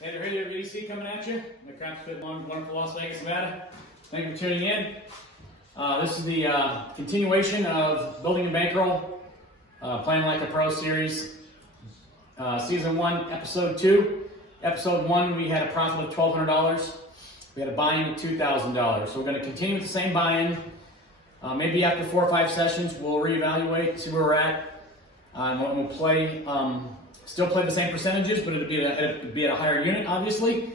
Andrew here, BDC coming at you. The Craps Fit wonderful Las Vegas, Nevada. Thank you for tuning in. This is the continuation of Building a Bankroll, Playing Like a Pro series. Season 1, Episode 2. Episode 1, we had a profit of $1,200. We had a buy-in of $2,000. So we're going to continue with the same buy-in. Maybe after 4 or 5 sessions, we'll reevaluate, see where we're at. And we'll play, still play the same percentages, but it'd be at a higher unit, obviously,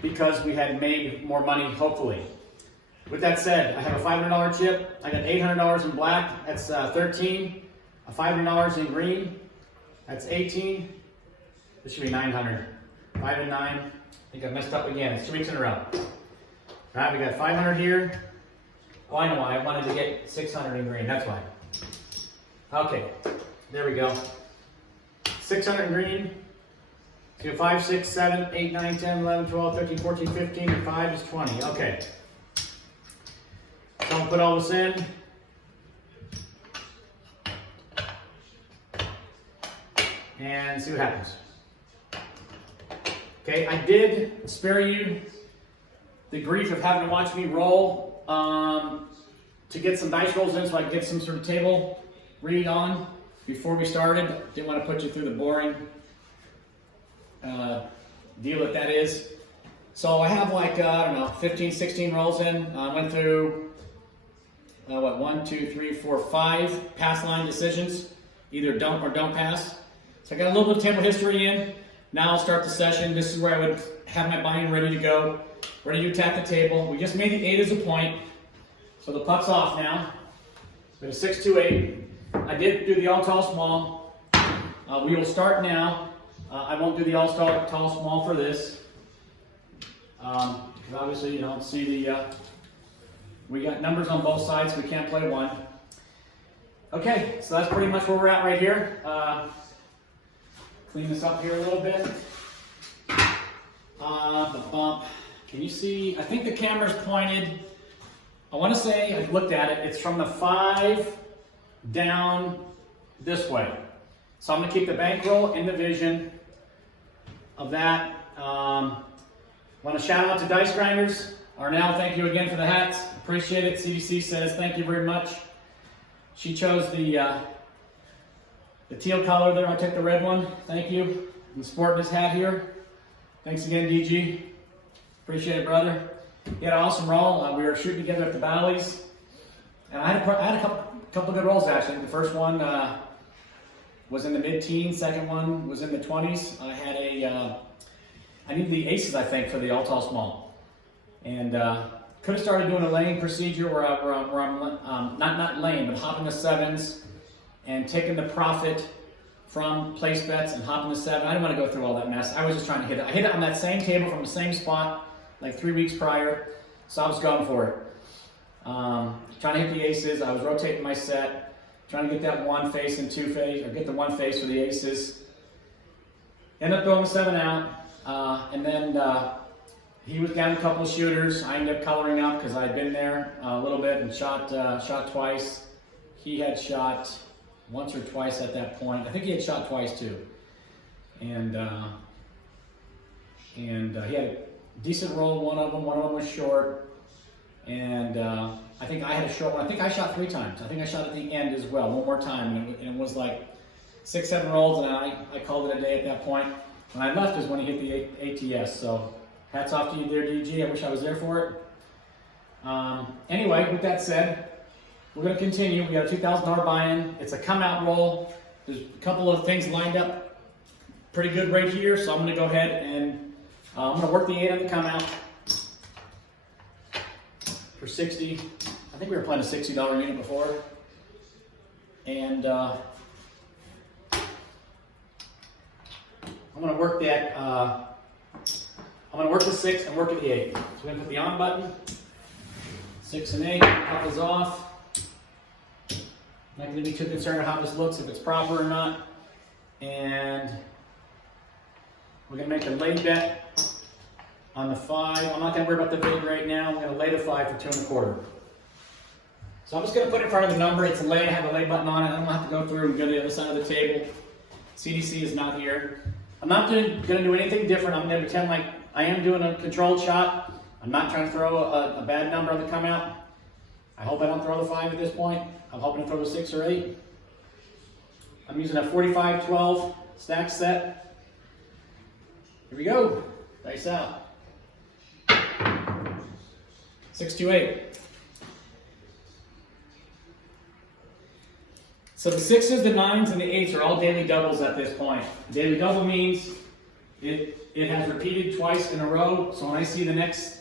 because we had made more money, hopefully. With that said, I have a $500 chip. I got $800 in black. That's 13. A $500 in green. That's 18. This should be 900. 5 and 9. I think I messed up again. It's 2 weeks in a row. All right, we got 500 here. Oh, I know why. I wanted to get 600 in green. That's why. Okay, there we go. 600 in green. So you have 5, 6, 7, 8, 9, 10, 11, 12, 13, 14, 15, and 5 is 20. Okay. So I'll put all this in. And see what happens. Okay, I did spare you the grief of having to watch me roll to get some dice rolls in so I could get some sort of table read on before we started. Didn't want to put you through the boring deal that is. So I have like, I don't know, 15, 16 rolls in. I went through, 1, 2, 3, 4, 5 pass line decisions, either dump or don't pass. So I got a little bit of table history in. Now I'll start the session. This is where I would have my buy-in ready to go, ready to attack the table. We just made the 8 as a point, so the puck's off now. We have a 6, 2, 8. I did do the all tall small. We will start now. I won't do the all tall small for this, because obviously you don't see the. We got numbers on both sides, so we can't play one. Okay, so that's pretty much where we're at right here. Clean this up here a little bit. The bump. Can you see? I think the camera's pointed. I want to say, I looked at it, it's from the 5 down this way. So I'm going to keep the bankroll in the vision of that. I want to shout out to Dice Grinders. Arnell, thank you again for the hats. Appreciate it. CDC says thank you very much. She chose the teal color there. I took the red one. Thank you. I'm sporting this hat here. Thanks again, DG. Appreciate it, brother. He had an awesome roll. We were shooting together at the Valleys. And I had a couple good rolls, actually. The first one was in the mid-teens. Second one was in the 20s. I had I needed the aces, I think, for the all tall small. And could have started doing a laying procedure where I'm not laying, but hopping the 7s and taking the profit from place bets and hopping the 7. I didn't want to go through all that mess. I was just trying to hit it. I hit it on that same table from the same spot like 3 weeks prior, so I was going for it. Trying to hit the aces. I was rotating my set, trying to get that 1 face and 2 face, or get the 1 face for the aces. Ended up throwing the 7 out, and then he was down a couple of shooters. I ended up coloring up because I had been there a little bit and shot twice. He had shot once or twice at that point. I think he had shot twice too. And he had a decent roll, one of them was short. And I think I had a short one. I think I shot 3 times. I think I shot at the end as well, one more time. And it was like 6, 7 rolls, and I called it a day at that point. When I left is when he hit the ATS. So hats off to you there, DG. I wish I was there for it. Anyway, with that said, we're going to continue. We got a $2,000 buy-in. It's a come-out roll. There's a couple of things lined up pretty good right here, so I'm going to go ahead and I'm going to work the 8 on the come-out for 60. I think we were playing a $60 unit before. And I'm going to work that. I'm going to work the 6 and work at the 8. So we're going to put the on button. 6 and 8 couples off. Not going to be too concerned with how this looks, if it's proper or not. And we're going to make a lay bet on the 5. I'm not going to worry about the bid right now. I'm going to lay the 5 for 2 1/4. So I'm just going to put it in front of the number. It's a lay. I have a lay button on it. I don't have to go through and go to the other side of the table. CDC is not here. I'm not going to do anything different. I'm going to pretend like I am doing a controlled shot. I'm not trying to throw a bad number on the come out. I hope I don't throw the 5 at this point. I'm hoping to throw the 6 or 8. I'm using a 45-12 stack set. Here we go. Dice out. 6, 2, 8. So the 6s, the 9s, and the 8s are all daily doubles at this point. Daily double means it has repeated twice in a row. So when I see the next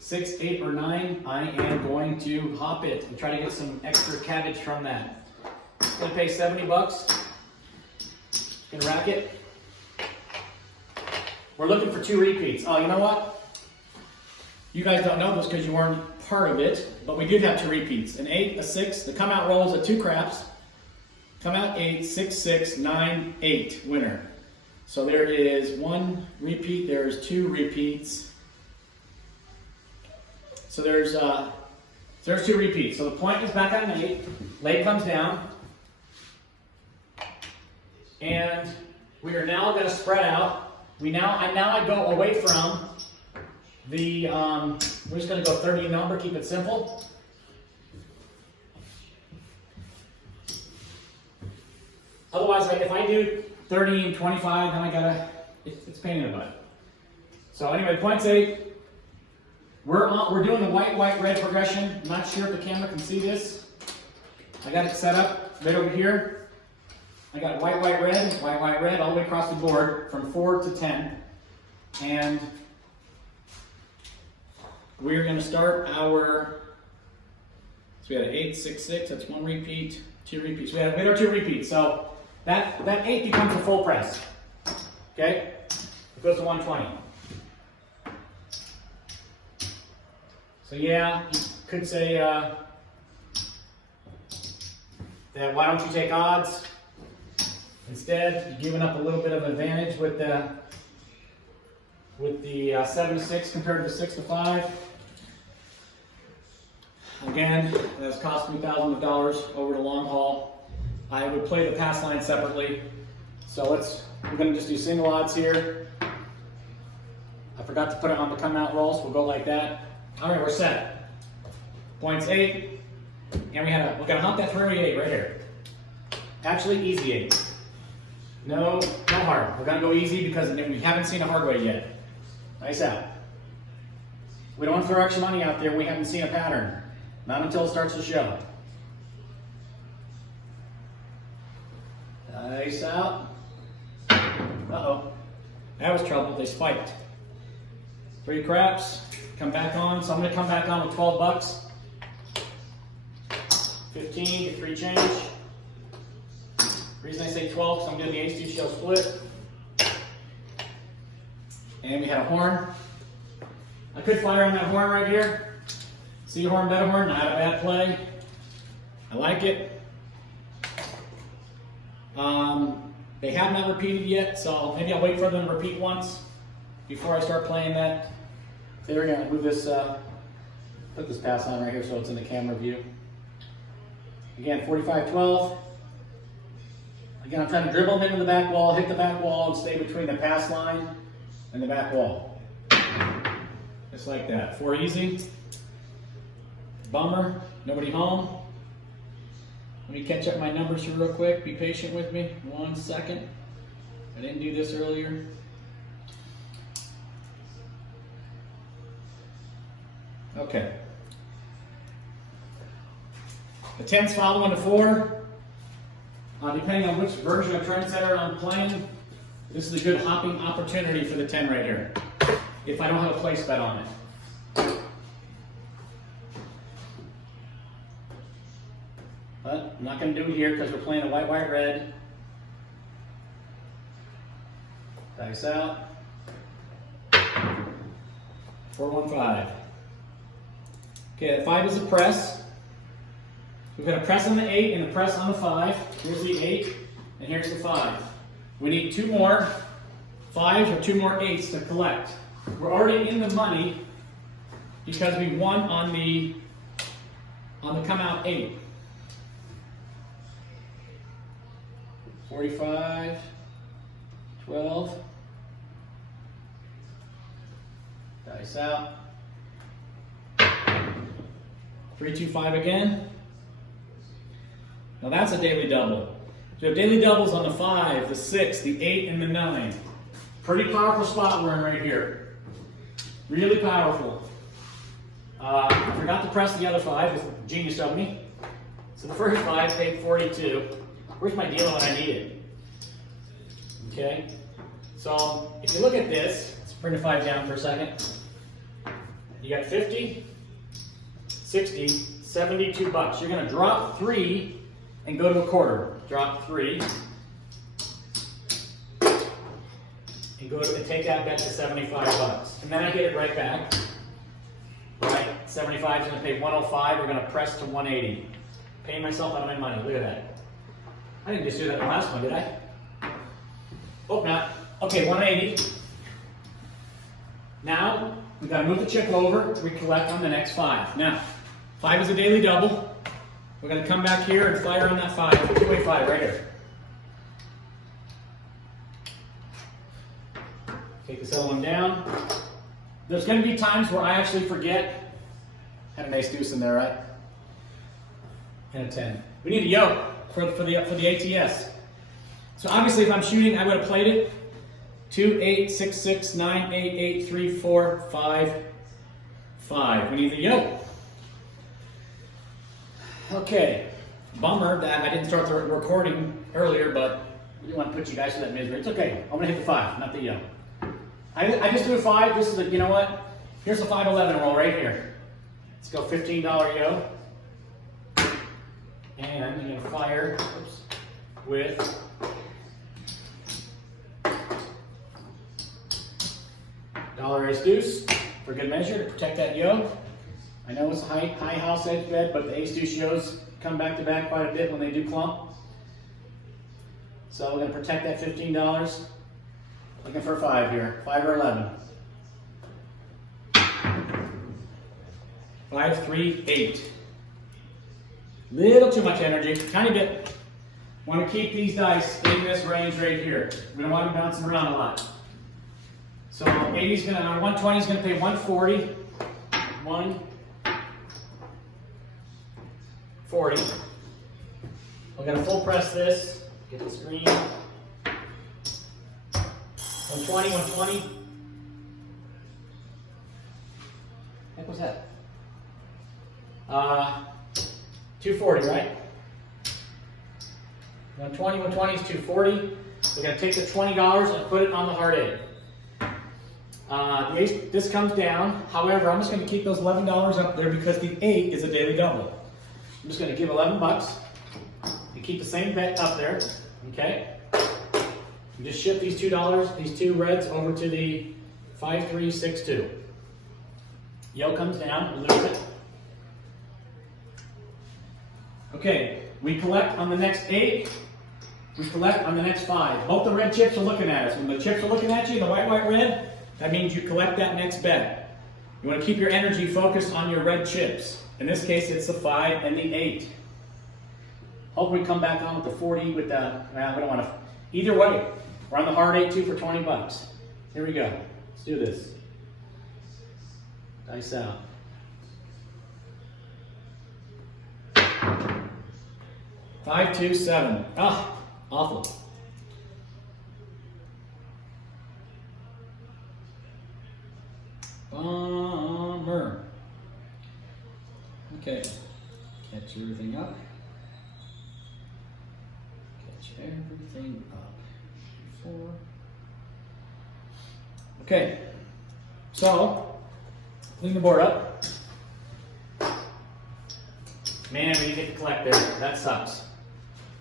6, 8, or 9, I am going to hop it and try to get some extra cabbage from that. I'm gonna pay $70. Gonna rack it. We're looking for 2 repeats. Oh, you know what? You guys don't know this because you weren't part of it, but we did have 2 repeats. An 8, a 6. The come out rolls at 2 craps. Come out 8, 6, 6, 9, 8 winner. So there is 1 repeat, there's 2 repeats. So there's 2 repeats. So the point is back on an 8, leg comes down, and we are now going to spread out. I go away from the, we're just going to go 30 number, keep it simple. Otherwise, if I do 30 and 25, then it's a pain in the butt. So anyway, points 8. We're doing the white, white, red progression. I'm not sure if the camera can see this. I got it set up right over here. I got white, white, red, all the way across the board from 4 to 10. And we're going to start our, so we had an 8, 6, 6, that's 1 repeat, 2 repeats. We had our 2 repeats. So that 8 becomes a full press. Okay? It goes to 120. So yeah, you could say that why don't you take odds? Instead, you're giving up a little bit of advantage with the 7 to 6 compared to 6 to 5. Again, that's cost me thousands of dollars over the long haul. I would play the pass line separately. So we're going to just do single odds here. I forgot to put it on the come out roll, so we'll go like that. All right, we're set. Points 8, and we're gonna hump that 38 right here. Actually, easy 8. No hard. We're gonna go easy because we haven't seen a hard way yet. Nice out. We don't want to throw extra money out there. We haven't seen a pattern. Not until it starts to show. Nice out. Uh-oh. That was trouble. They spiked. 3 craps. Come back on. So I'm going to come back on with $12. 15, get 3 change. The reason I say 12 is I'm doing the ace-2 shell split. And we had a horn. I could fire on that horn right here. See a horn, bet a horn, not a bad play. I like it. They have not repeated yet, so maybe I'll wait for them to repeat once before I start playing that. So we're going to move this, put this pass on right here so it's in the camera view. Again, 45-12. Again, I'm trying to dribble them into the back wall, hit the back wall, and stay between the pass line and the back wall. Just like that. 4 easy. Bummer. Nobody home. Let me catch up my numbers here real quick. Be patient with me. 1 second. I didn't do this earlier. Okay. The 10's following the 4. Depending on which version of Trendsetter I'm playing, this is a good hopping opportunity for the 10 right here, if I don't have a place bet on it. But I'm not going to do it here because we're playing a white, white, red. Dice out. 4-1-5. Okay, the 5 is a press. We've got a press on the 8 and a press on the 5. Here's the 8, and here's the 5. We need 2 more 5s or 2 more 8s to collect. We're already in the money because we won on the come out 8. 45, 12. Dice out. 3, 2, 5 again. Now that's a daily double. So we have daily doubles on the 5, the 6, the 8, and the 9. Pretty powerful spot we're in right here. Really powerful. I forgot to press the other 5. It's genius of me. So the first 5 paid 42. Where's my dealer when I need it? Okay. So if you look at this, let's bring the 5 down for a second. You got 50, 60, 72 bucks. You're going to drop 3 and go to a quarter. Drop 3 and go to and take that bet to 75 bucks. And then I get it right back. Right? 75 is going to pay 105. We're going to press to 180. Paying myself out of my money. Look at that. I didn't just do that in the last one, did I? Oh, now. Okay, 180. Now, we've got to move the chip over. We collect on the next 5. Now, 5 is a daily double. We're going to come back here and fire on that 5. Two-way 5 right here. Take this other one down. There's going to be times where I actually forget. Had a nice deuce in there, right? And a 10. We need a yoke for the ATS. So obviously, if I'm shooting, I would have played it 2, 8, 6, 6, 9, 8, 8, 3, 4, 5, 5. We need the yoke. Okay. Bummer that I didn't start the recording earlier, but I didn't want to put you guys through that misery. It's okay. I'm gonna hit the 5, not the yoke. I just do a 5. This is a, you know what? Here's a 511 roll right here. Let's go $15 yoke. And I'm going to fire with dollar ace deuce for good measure to protect that yo. I know it's a high house edge bet, but the ace deuce yos come back to back quite a bit when they do clump. So we're going to protect that $15. Looking for a 5 here, 5 or 11. 5, 3, 8. Little too much energy. Kind of want to keep these dice in this range right here. We don't want them bouncing around a lot. So 80's gonna, 120 is gonna pay 140. 140. We're gonna full press this. Get the screen. 120, 120. What was that? 240, right? 120, 120 is 240. We're going to take the $20 and put it on the hard 8. This comes down. However, I'm just going to keep those $11 up there because the 8 is a daily double. I'm just going to give 11 bucks and keep the same bet up there. Okay? And just shift these $2, these 2 reds over to the 5362. Yo comes down, we lose it. Okay, we collect on the next 8. We collect on the next 5. Both the red chips are looking at us. When the chips are looking at you, the white, white, red, that means you collect that next bet. You want to keep your energy focused on your red chips. In this case, it's the 5 and the 8. Hope we come back on with the 40 with the, well, we don't want to, either way, we're on the hard 8 too for 20 bucks. Here we go. Let's do this. Dice out. 5, 2, 7. Ah, awful. Bummer. Okay. Catch everything up. Catch everything up. 4. Okay. So, clean the board up. Man, we didn't get to collect there. That sucks.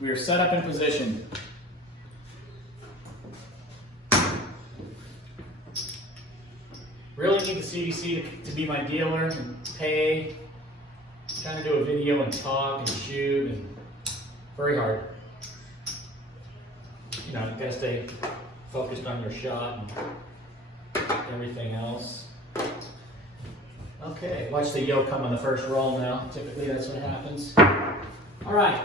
We are set up in position. Really need the CDC to be my dealer and pay. Trying to do a video and talk and shoot, and very hard. You know, you gotta stay focused on your shot and everything else. Okay, watch the yo come on the first roll now. Typically that's what happens. All right.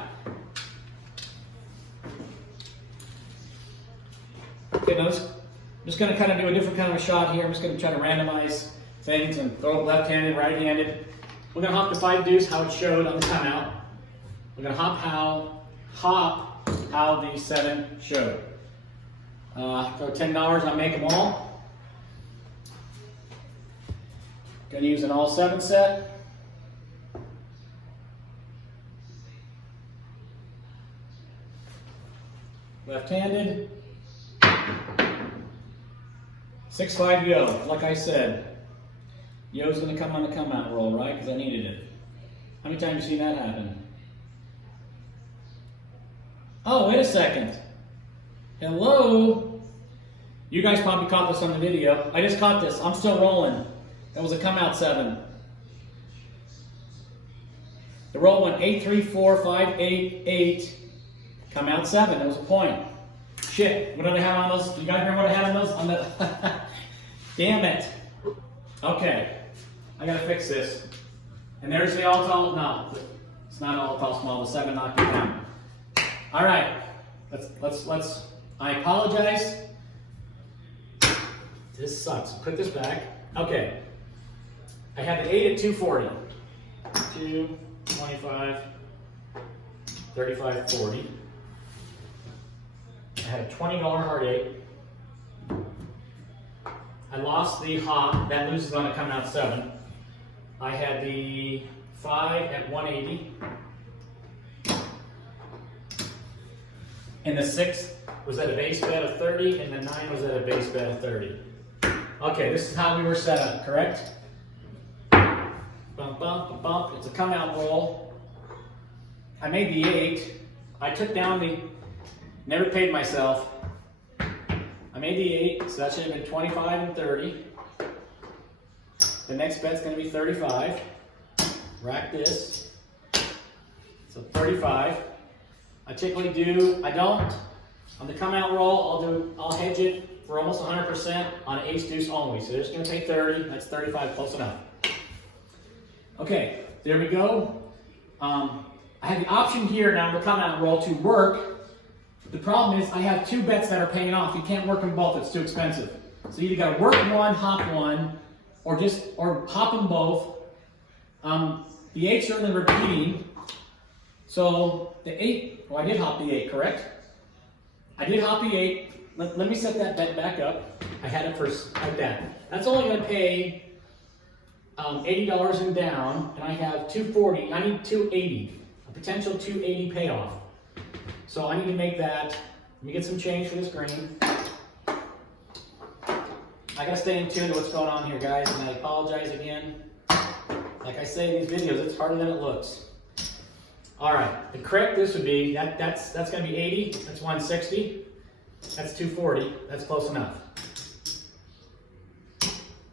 Okay, now I'm just going to kind of do a different kind of a shot here. I'm just going to try to randomize things and throw it left-handed, right-handed. We're gonna hop the 5 deuce, how it showed on the timeout. We're gonna hop how the 7 showed. For $10, I'll make them all. Gonna use an all 7 set. Left-handed. 6-5 yo, like I said. Yo's gonna come on the come out roll, right? Because I needed it. How many times have you seen that happen? Oh, wait a second. Hello? You guys probably caught this on the video. I just caught this. I'm still rolling. That was a come out 7. The roll went 8, 3, 4, 5, 8, 8. Come out 7. That was a point. Shit. What did I have on those? You guys remember what I had on those? On the damn it. Okay. I gotta fix this. And there's the all tall. No, it's not all tall small. The 7 knocked me down. All right. Let's. I apologize. This sucks. Put this back. Okay. I had the 8 at 240. 2, 25, 35, 40. I had a $20 hard 8. I lost the hop. That loses on it coming out 7. I had the 5 at 180. And the 6 was at a base bet of 30, and the 9 was at a base bet of 30. Okay, this is how we were set up, correct? Bump, bump, bump, bump. It's a come out roll. I made the 8. I took down the, never paid myself. I made the 8, so that should have been 25 and 30. The next bet's going to be 35. Rack this. So 35. I typically do, I don't. On the come out roll, I'll hedge it for almost 100% on ace deuce only. So they're just going to pay 30. That's 35, close enough. Okay, there we go. I have the option here now on the come out roll to work. The problem is I have 2 bets that are paying off. You can't work them both. It's too expensive. So you either got to work one, hop one, or hop them both. The 8s are in the repeating. So the 8, well, I did hop the 8, correct? I did hop the 8. Let me set that bet back up. I had it first like that. That's only going to pay $80 and down, and I have 240. I need 280, a potential 280 payoff. So I need to make that. Let me get some change for this green. I gotta stay in tune to what's going on here, guys, and I apologize again. Like I say in these videos, it's harder than it looks. All right, the correct this would be, that's gonna be 80, that's 160, that's 240, that's close enough.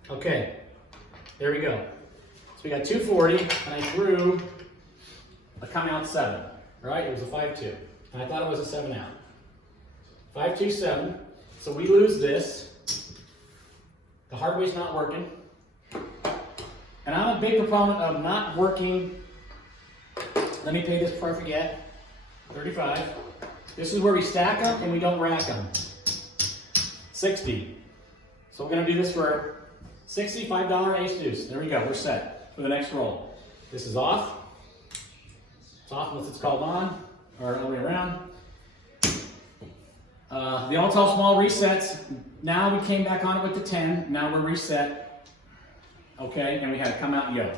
Okay, there we go. So we got 240, and I drew a come out 7, right? It was a 5-2, and I thought it was a 7 out. 5-2-7, so we lose this. The hard way's not working. And I'm a big proponent of not working. Let me pay this before I forget. 35. This is where we stack them and we don't rack them. 60. So we're going to do this for $65 ace deuce. There we go. We're set for the next roll. This is off. It's off unless it's called on, or all the way around. The all tall small resets. Now we came back on it with the 10. Now we're reset. Okay, and we had a come out yo.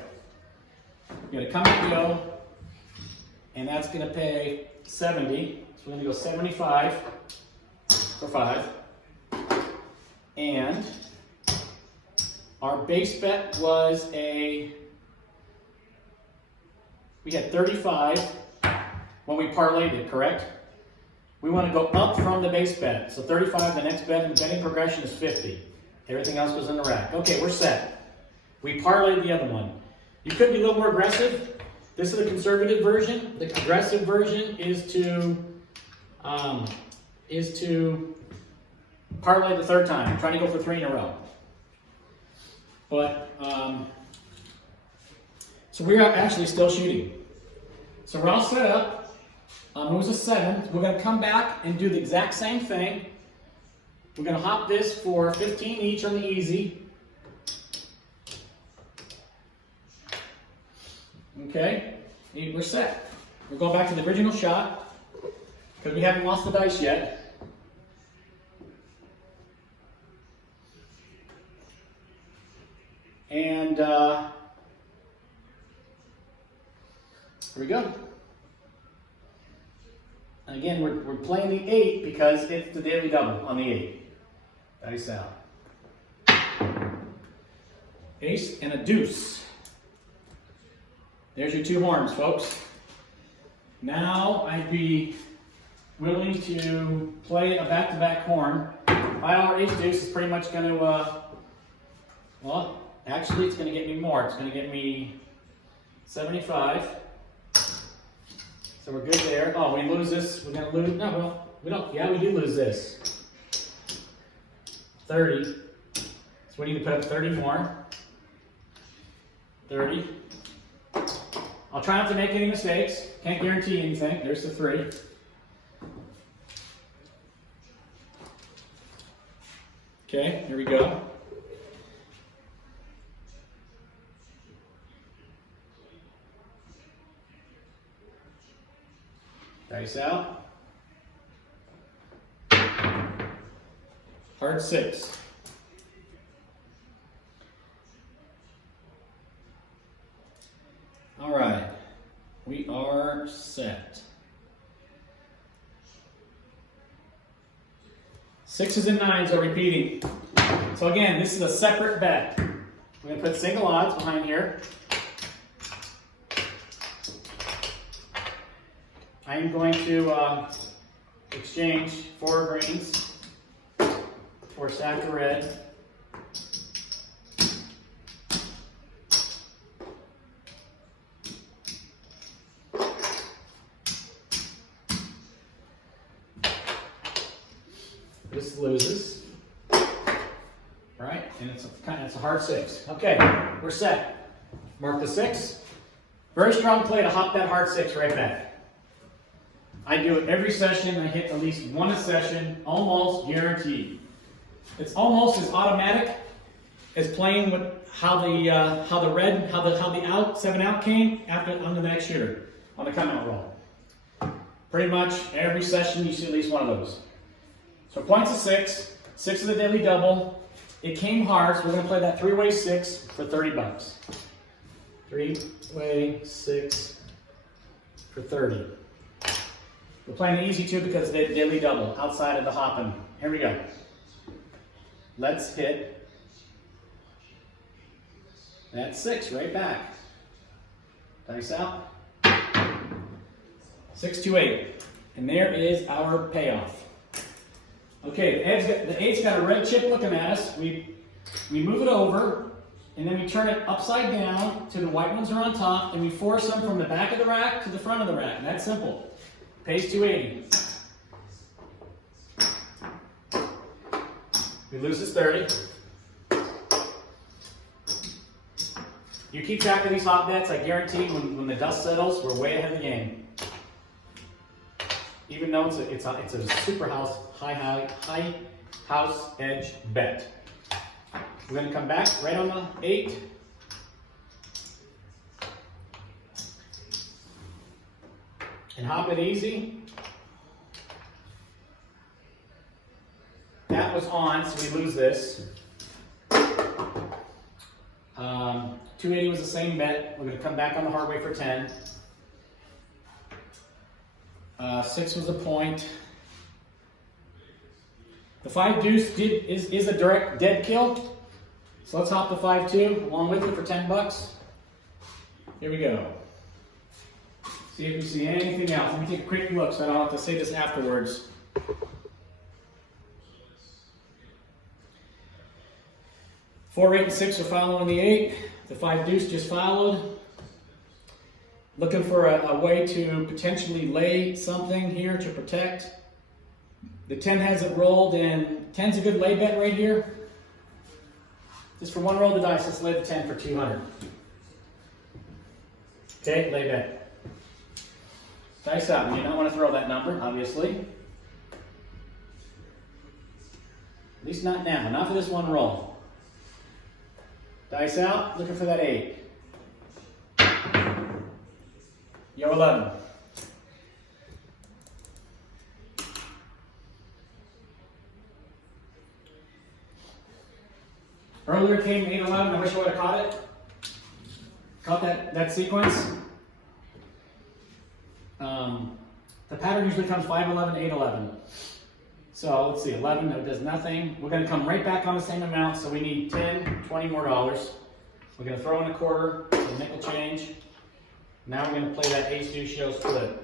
We had a come out yo, and that's going to pay 70. So we're going to go 75 for 5. And our base bet was we had 35 when we parlayed it, correct? We want to go up from the base bet. So 35, the next bet in the betting progression is 50. Everything else goes in the rack. Okay, we're set. We parlayed the other one. You could be a little more aggressive. This is the conservative version. The aggressive version is to parlay the third time. Trying to go for 3 in a row. But, so we're actually still shooting. So we're all set up. It was a 7. We're going to come back and do the exact same thing. We're going to hop this for 15 each on the easy. Okay, we're set. We're going back to the original shot because we haven't lost the dice yet. And here we go. And again, we're playing the 8 because it's the daily double on the 8. Dice out. Ace and a deuce. There's your 2 horns, folks. Now I'd be willing to play a back-to-back horn. $5 ace deuce is pretty much going to, well, actually it's going to get me more. It's going to get me 75. So we're good there. Oh, we lose this. We're going to lose. No, well, we don't. Yeah, we do lose this. 30. So we need to put up 30 more. 30. I'll try not to make any mistakes. Can't guarantee anything. There's the 3. Okay, here we go. Dice out. Hard 6. All right, we are set. 6s and 9s are repeating. So again, this is a separate bet. We're going to put single odds behind here. I am going to exchange 4 greens for a stack of red. This loses, right? And it's a hard 6. Okay, we're set. Mark the 6. Very strong play to hop that hard 6 right back. I do it every session. I hit at least 1 a session, almost guaranteed. It's almost as automatic as playing with how the out 7 out came after on the next shooter on the come out roll. Pretty much every session you see at least one of those. So points of 6. 6 is a daily double. It came hard, so we're going to play that 3-way 6 for $30. 3-way 6 for 30. We're playing it easy too because it's a daily double outside of the hopping. Here we go. Let's hit that 6 right back. Dice out. 6 to 8. And there is our payoff. Okay, the 8's got a red chip looking at us. We move it over, and then we turn it upside down to the white ones are on top, and we force them from the back of the rack to the front of the rack. And that's simple. Pays 280. We lose this 30. You keep track of these hot bets, I guarantee when the dust settles, we're way ahead of the game. Even though it's a super high house edge bet. We're going to come back right on the 8. And hop it easy. That was on, so we lose this. 280 was the same bet. We're going to come back on the hard way for 10. 6 was a point. The 5 deuce is a direct dead kill. So let's hop the 5-2 along with it for $10. Here we go. See if we see anything else. Let me take a quick look so I don't have to say this afterwards. Four, 8, and 6 are following the 8. The 5 deuce just followed. Looking for a way to potentially lay something here to protect. The 10 hasn't rolled, and 10's a good lay bet right here. Just for one roll of the dice, let's lay the 10 for 200. Okay, lay bet. Dice out. You don't want to throw that number, obviously. At least not now. Not for this one roll. Dice out. Looking for that 8. Yo 11. Earlier came 8-11. I wish I would have caught it. Caught that sequence. The pattern usually comes 5-11, 8-11. So let's see, 11, that does nothing. We're going to come right back on the same amount, so we need 10, 20 more dollars. We're going to throw in a quarter, so nickel change. Now we're going to play that ace deuce show split.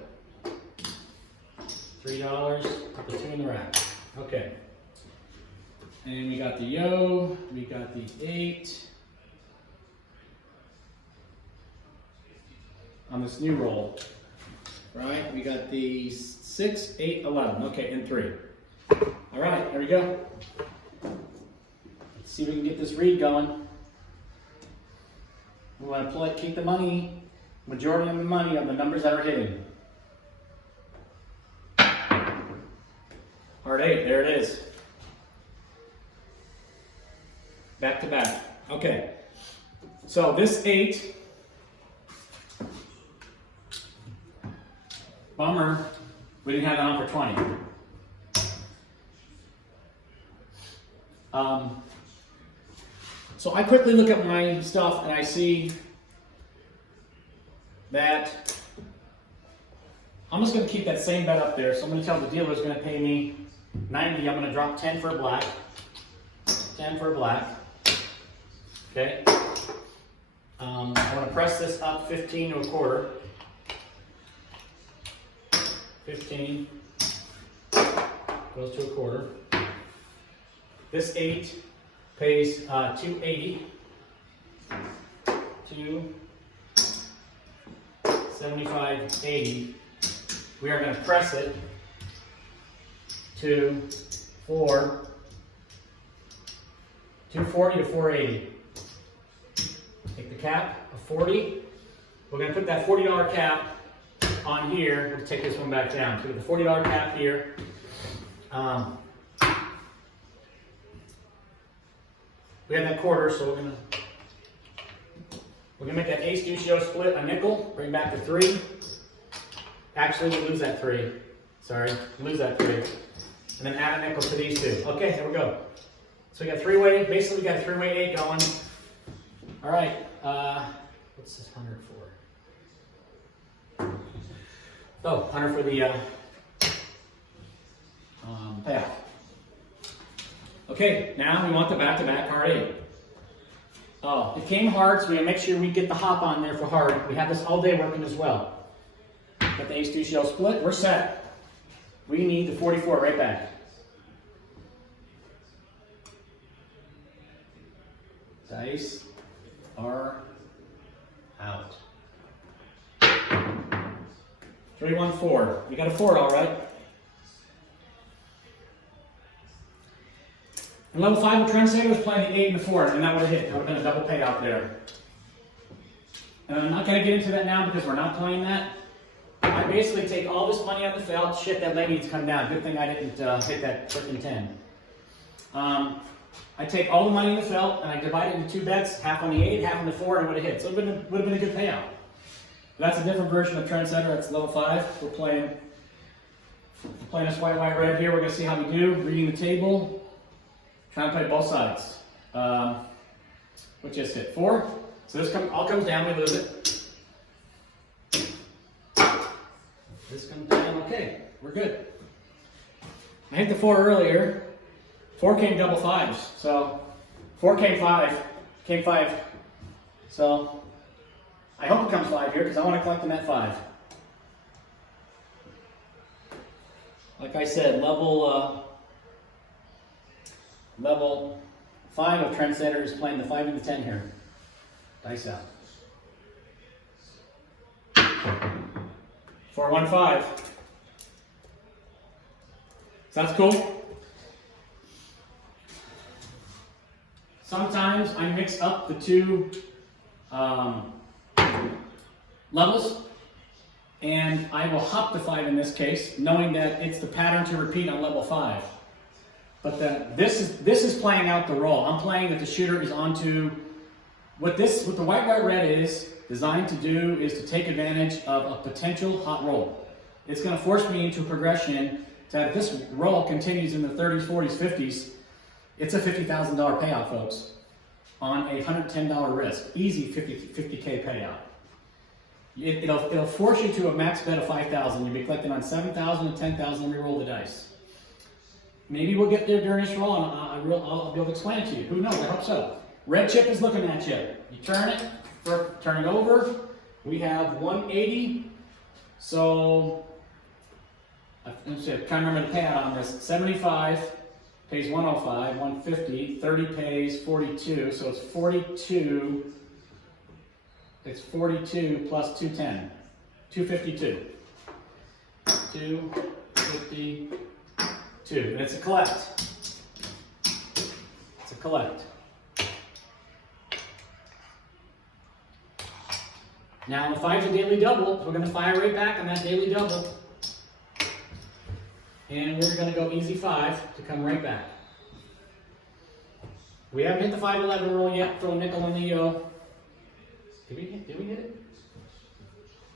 $3, put the 2 in the rack. Okay. And we got the yo, we got the 8. On this new roll, right? We got the 6, 8, 11. Okay, and 3. All right, here we go. Let's see if we can get this read going. We want to keep the money, majority of the money on the numbers that are hitting. Heart 8, there it is. Back to back. Okay. So this 8, bummer, we didn't have that on for 20. So I quickly look at my stuff and I see that I'm just going to keep that same bet up there. So I'm going to tell the dealer is going to pay me 90. I'm going to drop 10 for a black. 10 for a black. Okay. I want to press this up 15 to a quarter. 15 goes to a quarter. This 8 pays 280. 275.80. We are going to press it to 240 to 480. Take the cap of 40. We're going to put that $40 cap on here. We'll take this one back down. So we have the $40 cap here. We have that quarter, so we're gonna make that ace deuce show split a nickel, bring back to 3. Actually, we lose that 3. Sorry, lose that 3. And then add a nickel to these 2. Okay, here we go. So we got 3-way, basically we got a 3-way 8 going. All right, what's this 100 for? Oh, 100 for the payoff. Okay, now we want the back-to-back heart 8. Oh, it came hard, so we gotta make sure we get the hop on there for hard. We have this all day working as well. Got the ace deuce show split, we're set. We need the 44 right back. Dice are out. 3-1-4. We got a 4, all right. And level 5 of Trendsetter was playing the 8 and the 4, and that would have hit. That would have been a double payoff there. And I'm not going to get into that now because we're not playing that. I basically take all this money on the felt. Shit, that leg needs to come down. Good thing I didn't hit that freaking 10. I take all the money in the felt and I divide it into 2 bets, half on the 8, half on the 4, and it would have hit. So it would have been a good payout. But that's a different version of Trendsetter. That's level 5. We're playing this white, white, red here. We're going to see how we do. Reading the table. Trying to play both sides. What just hit? 4. So this all comes down, we lose it. This comes down, okay, we're good. I hit the 4 earlier. 4 came double 5s. So 4 came 5. Came 5. So I hope it comes 5 here because I want to collect the net 5. Like I said, level 5 of Trendsetter is playing the 5 and the 10 here. Dice out. 4-1-5. So that's cool. Sometimes I mix up the 2 levels, and I will hop the 5 in this case, knowing that it's the pattern to repeat on level 5. But this is playing out the roll. I'm playing that the shooter is onto What the white, white, red is designed to do is to take advantage of a potential hot roll. It's going to force me into a progression that if this roll continues in the 30s, 40s, 50s, it's a $50,000 payout, folks, on a $110 risk. Easy 50K payout. It'll force you to a max bet of 5,000. You'll be collecting on 7,000 and 10,000 and re-roll the dice. Maybe we'll get there during this roll and I'll be able to explain it to you. Who knows? I hope so. Red chip is looking at you. You turn it, turn it over. We have 180. So, I'm trying to remember the payout on this. 75 pays 105, 150, 30 pays 42. So it's 42. It's 42 plus 210. 252. 252. And it's a collect. It's a collect. Now the 5's a daily double. We're going to fire right back on that daily double. And we're going to go easy 5 to come right back. We haven't hit the 511 roll yet. Throw a nickel on the Did we hit it?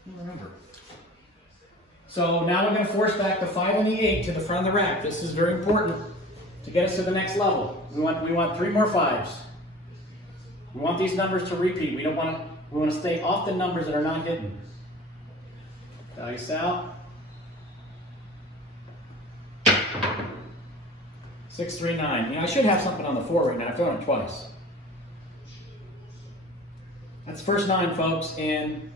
I don't remember. So now we're going to force back the 5 and the 8 to the front of the rack. This is very important to get us to the next level. We want 3 more 5s. We want these numbers to repeat. We want to stay off the numbers that are not hidden. Dice out. 6, 3, 9. I should have something on the 4 right now. I've thrown it twice. That's the first 9, folks, in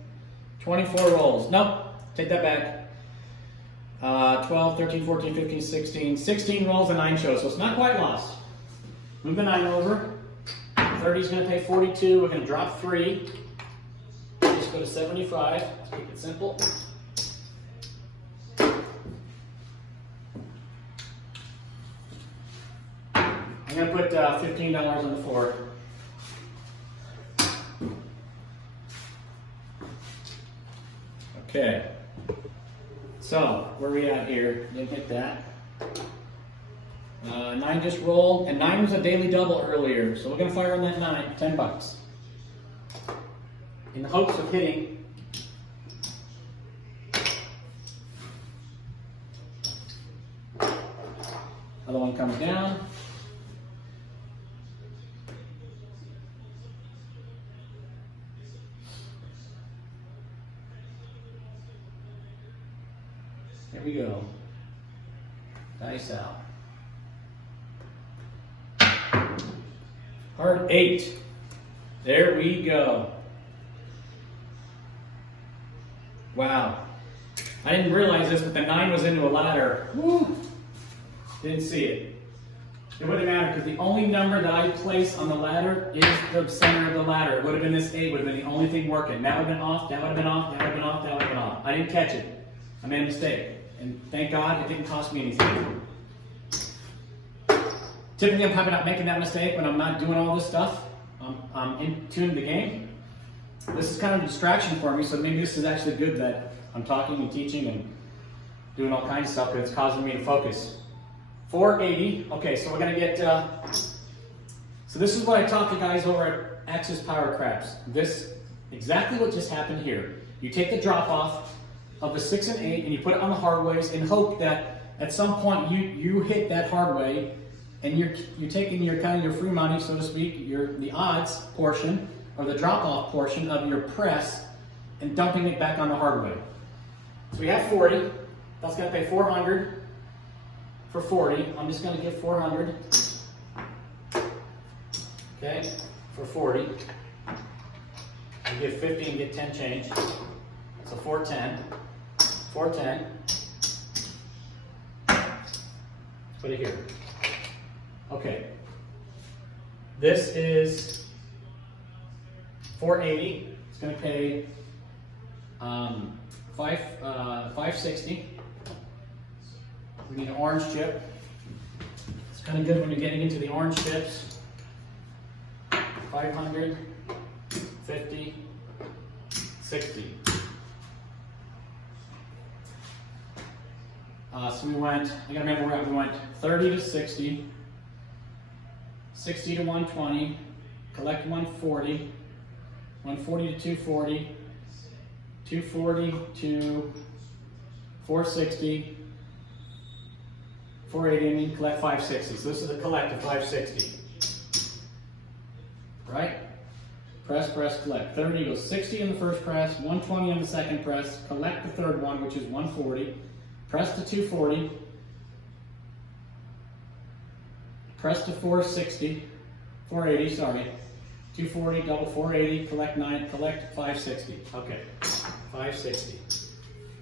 24 rolls. Nope, take that back. 12, 13, 14, 15, 16. 16 rolls and 9 shows, so it's not quite lost. Move the 9 over. 30 is going to pay 42. We're going to drop 3. Just go to 75. Let's keep it simple. I'm going to put $15 on the 4. Okay. So, where are we at here? Didn't hit that. 9 just rolled, and 9 was a daily double earlier, so we're going to fire on that 9, $10. In the hopes of hitting other one comes down. Here we go. Dice out. Card 8. There we go. Wow. I didn't realize this, but the 9 was into a ladder. Woo! Didn't see it. It wouldn't matter because the only number that I place on the ladder is the center of the ladder. It would have been this 8, would have been the only thing working. That would have been off, that would have been off, that would have been off, that would have been off. I didn't catch it. I made a mistake. And thank God it didn't cost me anything. Typically I'm probably not making that mistake when I'm not doing all this stuff. I'm in tune to the game. This is kind of a distraction for me, so maybe this is actually good that I'm talking and teaching and doing all kinds of stuff because it's causing me to focus. 480. Okay, so we're going to get... so this is what I taught the guys over at Axis Power Craps. This, exactly what just happened here. You take the drop off of the 6 and 8 and you put it on the hard ways and hope that at some point you hit that hard way and you're taking your kind of your free money, so to speak, the odds portion or the drop off portion of your press and dumping it back on the hard way. So we have 40. That's going to pay 400 for 40. I'm just going to give 400. Okay, for 40. I give 50 and get 10 change. So 410. 410. Put it here. Okay. This is 480. It's going to pay 560. We need an orange chip. It's kind of good when you're getting into the orange chips. 500, 50, 60. So we went, I gotta remember where we went 30 to 60, 60 to 120, collect 140, 140 to 240, 240 to 460, 480, and then collect 560. So this is a collect of 560. Right? Press, press, collect. 30 goes 60 in the first press, 120 on the second press, collect the third one, which is 140, press to 240, press to 460, 480, sorry, 240, double 480, collect 9, collect 560. Okay, 560.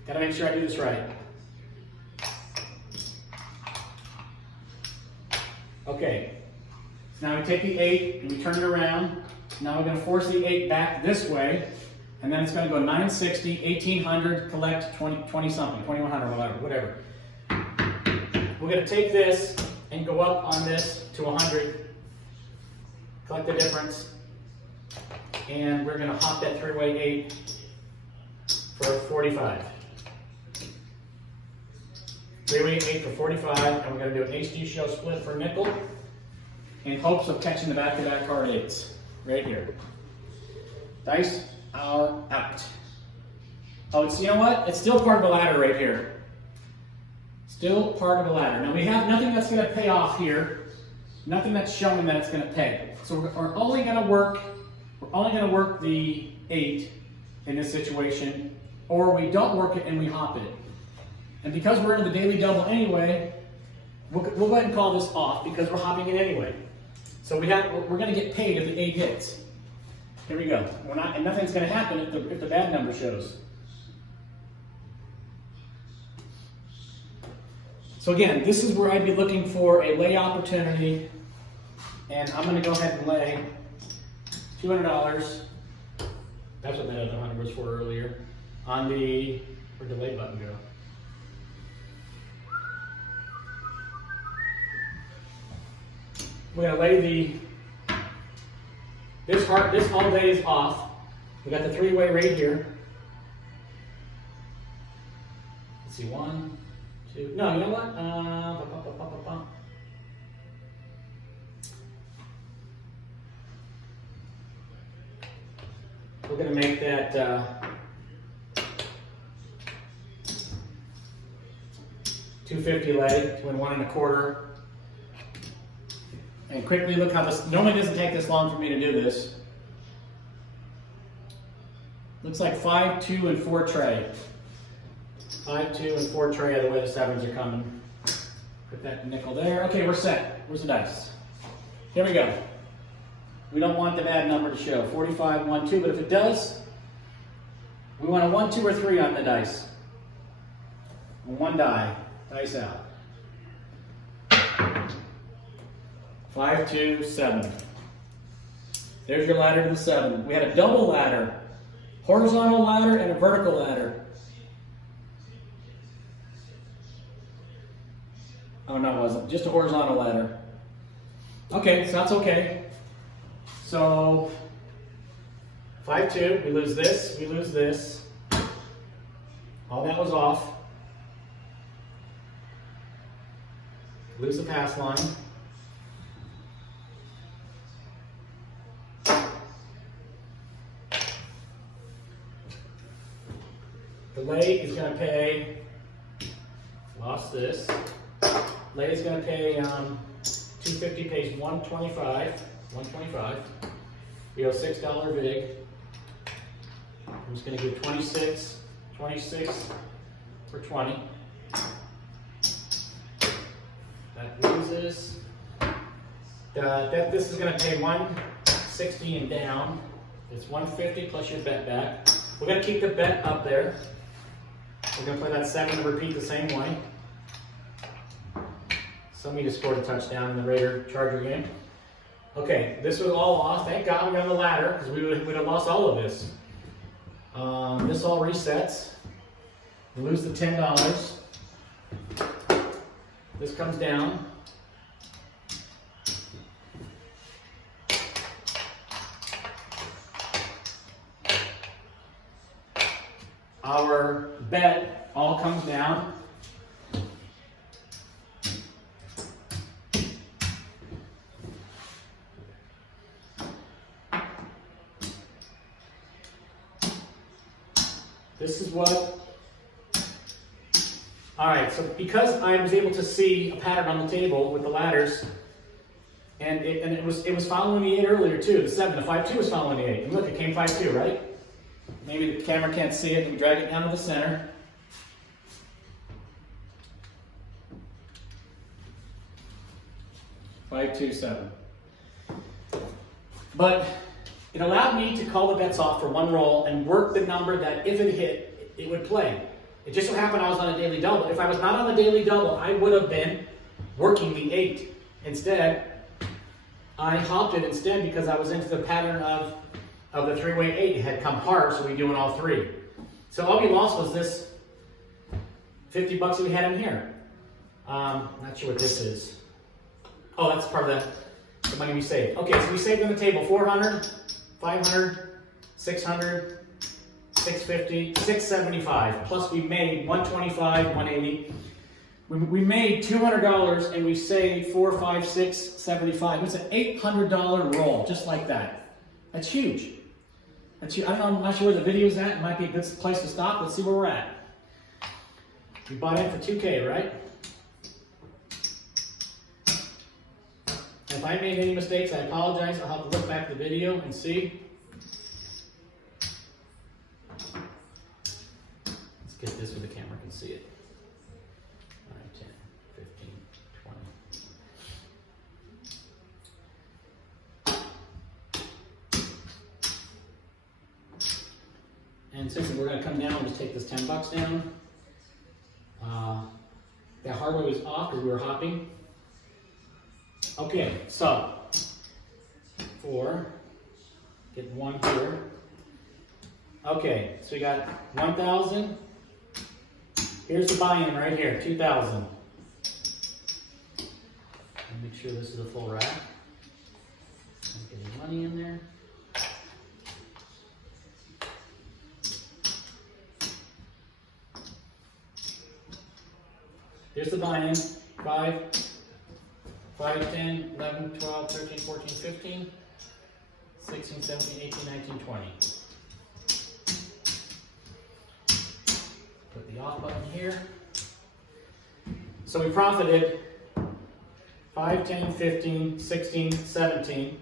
Gotta make sure I do this right. Okay, so now we take the 8 and we turn it around. Now we're going to force the 8 back this way, and then it's going to go 960, 1800, collect 20 something, 2100, whatever. We're going to take this and go up on this to 100, collect the difference, and we're going to hop that 3-way 8 for 45. 3-way 8 for 45, and we're going to do an HD show split for nickel in hopes of catching the back-to-back card 8s. Right here. Dice are out. Oh, it's, you know what? It's still part of a ladder right here. Still part of a ladder. Now we have nothing that's going to pay off here. Nothing that's showing that it's going to pay. So we're only going to work. We're only going to work the 8 in this situation, or we don't work it and we hop it. And because we're in the daily double anyway, we'll go ahead and call this off because we're hopping it anyway. So we're going to get paid if the 8 hits. Here we go. And nothing's going to happen if the bad number shows. So again, this is where I'd be looking for a lay opportunity, and I'm going to go ahead and lay $200. That's what that other 100 was for earlier. On the, where'd the lay button go? We're going to lay this all day is off. We got the 3-way right here. Let's see, 1, 2, no, you know what? We're going to make that $250 lay to win 1 1/4. And quickly look how this, normally doesn't take this long for me to do this. Looks like 5, 2, and 4 tray. 5, 2, and 4 tray are the way the 7s are coming. Put that nickel there. Okay, we're set. Where's the dice? Here we go. We don't want the bad number to show. 45, 1, 2, but if it does, we want a 1, 2, or 3 on the dice. And 1 die. Dice out. 5, 2, 7. There's your ladder to the 7. We had a double ladder. Horizontal ladder and a vertical ladder. Oh no, it wasn't. Just a horizontal ladder. Okay, so that's okay. So 5, 2, we lose this, we lose this. All that was off. Lose the pass line. The lay is going to pay, lost this. Lay is going to pay 250, pays 125. 125. We owe $6 vig. I'm just going to give 26 for 20. That loses. This is going to pay 160 and down. It's 150 plus your bet back. We're going to keep the bet up there. We're going to play that 7 and repeat the same way. Somebody just scored a touchdown in the Raider-Charger game. Okay, this was all lost. Thank God we got on the ladder because we would have lost all of this. This all resets. We lose the $10. This comes down. Our bet all comes down. This is what, all right, so because I was able to see a pattern on the table with the ladders, and it was following the 8 earlier too, the 7, the 5-2 was following the 8. And look, it came 5-2, right? Maybe the camera can't see it, and we drag it down to the center. Five, 2, 7. But it allowed me to call the bets off for one roll and work the number that if it hit, it would play. It just so happened I was on a daily double. If I was not on the daily double, I would have been working the 8. Instead, I hopped it instead because I was into the pattern of the 3-way 8. It had come hard, so we doing all 3. So all we lost was this $50 that we had in here. Not sure what this is. Oh, that's part of the money we saved. Okay, so we saved on the table 400, 500, 600, 650, 675. Plus we made 125, 180. We made $200 and we saved 4, 5, 6, 75. It's an $800 roll, just like that. That's huge. That's huge. I don't know, I'm not sure where the video's at. It might be a good place to stop. Let's see where we're at. We bought in for 2K, right? If I made any mistakes, I apologize. I'll have to look back at the video and see. Let's get this where the camera can see it. 9, 10, 15, 20. And since we're going to come down and just take this $10 down. That hardware was off because we were hopping. Okay, so 4, get 1 here. Okay, so we got 1,000. Here's the buy-in right here, 2,000. Make sure this is a full rack. Not getting money in there. Here's the buy-in, 5, 10, 11, 12, 13, 14, 15, 16, 17, 18, 19, 20. Put the off button here. So we profited 5, 10, 15, 16, 17.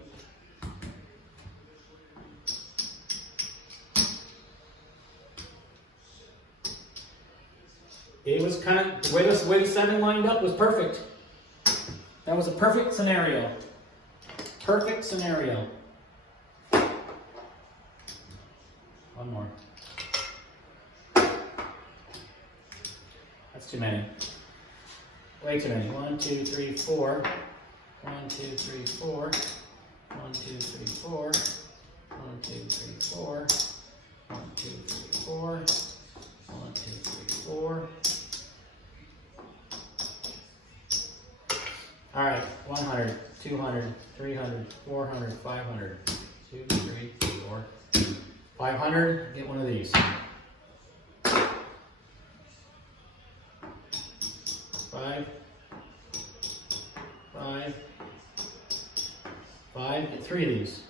It was kind of, the way the 7 lined up was perfect. That was a perfect scenario. Perfect scenario. One more. That's too many. Way too many. 1, 2, 3, 4. 1, 2, 3, 4. 1, 2, 3, 4. 1, 2, 3, 4. 1, 2, 3, 4. 1, 2, 3, 4. All right, 100, 200, 300, 400, 500, 2, 3, 4, 500, get one of these. 5, 5, 5, get 3 of these.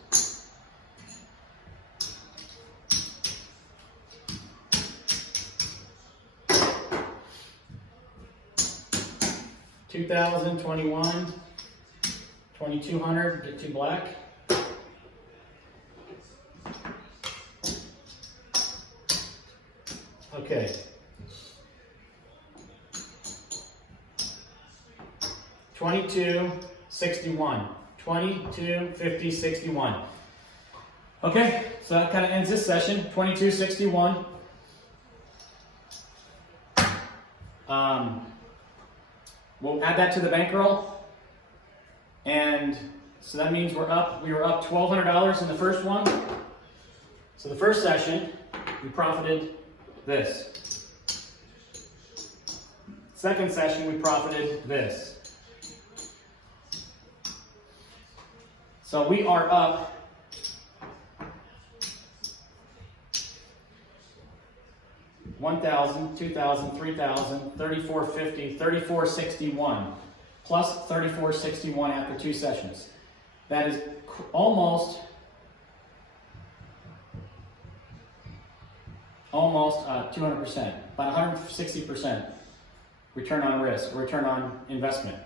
$2,000, 21, 2,200, get 2 black. Okay. 22, 61. 22, 50, 61. Okay, so that kind of ends this session. 22, 61. We'll add that to the bankroll. And so that means we were up $1,200 in the first one. So the first session, we profited this. Second session, we profited this. So we are up $1,000, $2,000, $3,000, $3,450, $3,461, plus $3,461 after 2 sessions. That is almost almost 200%, about 160% return on risk, or return on investment.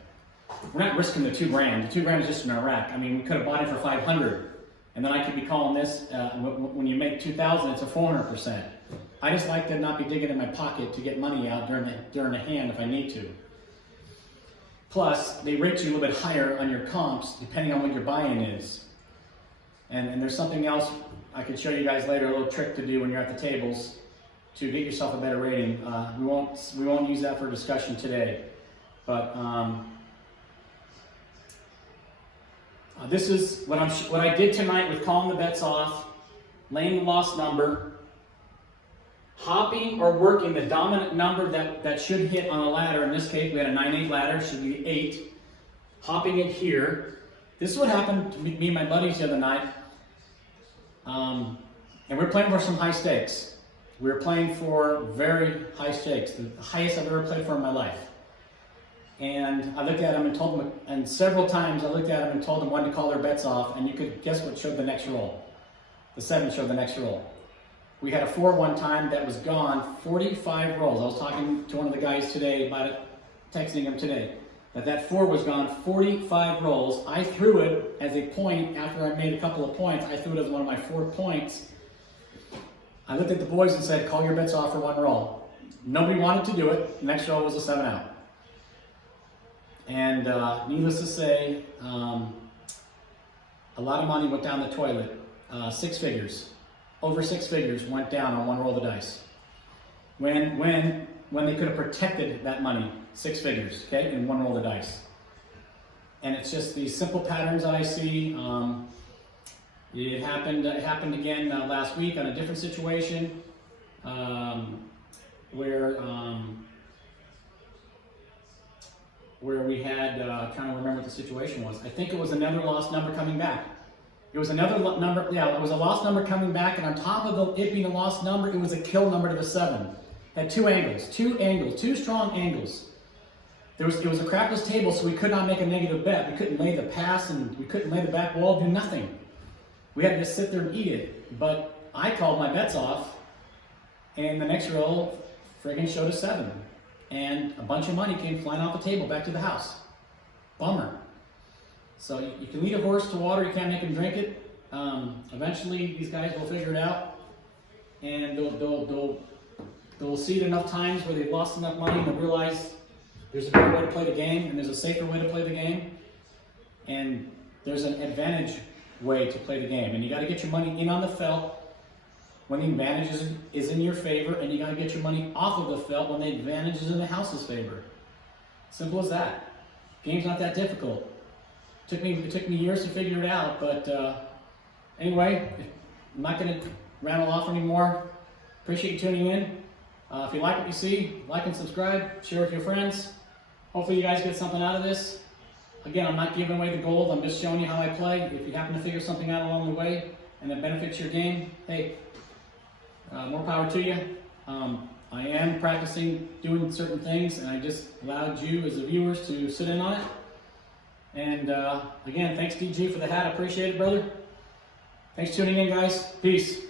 We're not risking the $2,000. The $2,000 is just in a rack. I mean, we could have bought it for 500, and then I could be calling this, when you make 2,000, it's a 400%. I just like to not be digging in my pocket to get money out during the hand if I need to. Plus, they rate you a little bit higher on your comps depending on what your buy-in is. And there's something else I could show you guys later, a little trick to do when you're at the tables to get yourself a better rating. We won't use that for discussion today, but this is what I did tonight with calling the bets off, laying the lost number, hopping or working the dominant number that should hit on a ladder. In this case, we had a 9-8 ladder, should be 8. Hopping it here. This is what happened to me and my buddies the other night. And we're playing for some high stakes. We were playing for very high stakes, the highest I've ever played for in my life. And I looked at them and told them, and several times I looked at them and told them when to call their bets off, and you could guess what showed the next roll. The 7 showed the next roll. We had a 4 one time that was gone 45 rolls. I was talking to one of the guys today about it, texting him today, that 4 was gone 45 rolls. I threw it as a point after I made a couple of points. I threw it as one of my 4 points. I looked at the boys and said, call your bets off for 1 roll. Nobody wanted to do it. The next roll was a 7 out. And needless to say, a lot of money went down the toilet. 6 figures. Over 6 figures went down on 1 roll of the dice. When they could have protected that money, 6 figures, okay, in 1 roll of the dice. And it's just these simple patterns that I see. It happened again last week on a different situation where we had, trying to remember what the situation was. I think it was another lost number coming back. It was another number, yeah, it was a lost number coming back, and on top of it being a lost number, it was a kill number to the 7. It had 2 angles, 2 strong angles. It was a crapless table, so we could not make a negative bet. We couldn't lay the pass, and we couldn't lay the back wall, do nothing. We had to just sit there and eat it. But I called my bets off, and the next roll friggin' showed a 7. And a bunch of money came flying off the table back to the house. Bummer. So you can lead a horse to water, you can't make him drink it. Eventually, these guys will figure it out, and they'll see it enough times where they've lost enough money and they'll realize there's a better way to play the game, and there's a safer way to play the game, and there's an advantage way to play the game. And you got to get your money in on the felt when the advantage is in your favor, and you got to get your money off of the felt when the advantage is in the house's favor. Simple as that. Game's not that difficult. It took me years to figure it out, but anyway, I'm not going to rattle off anymore. Appreciate you tuning in. If you like what you see, like and subscribe, share with your friends. Hopefully you guys get something out of this. Again, I'm not giving away the gold, I'm just showing you how I play. If you happen to figure something out along the way and it benefits your game, hey, more power to you. I am practicing doing certain things, and I just allowed you as the viewers to sit in on it. And again, thanks DG for the hat. I appreciate it, brother. Thanks for tuning in, guys. Peace.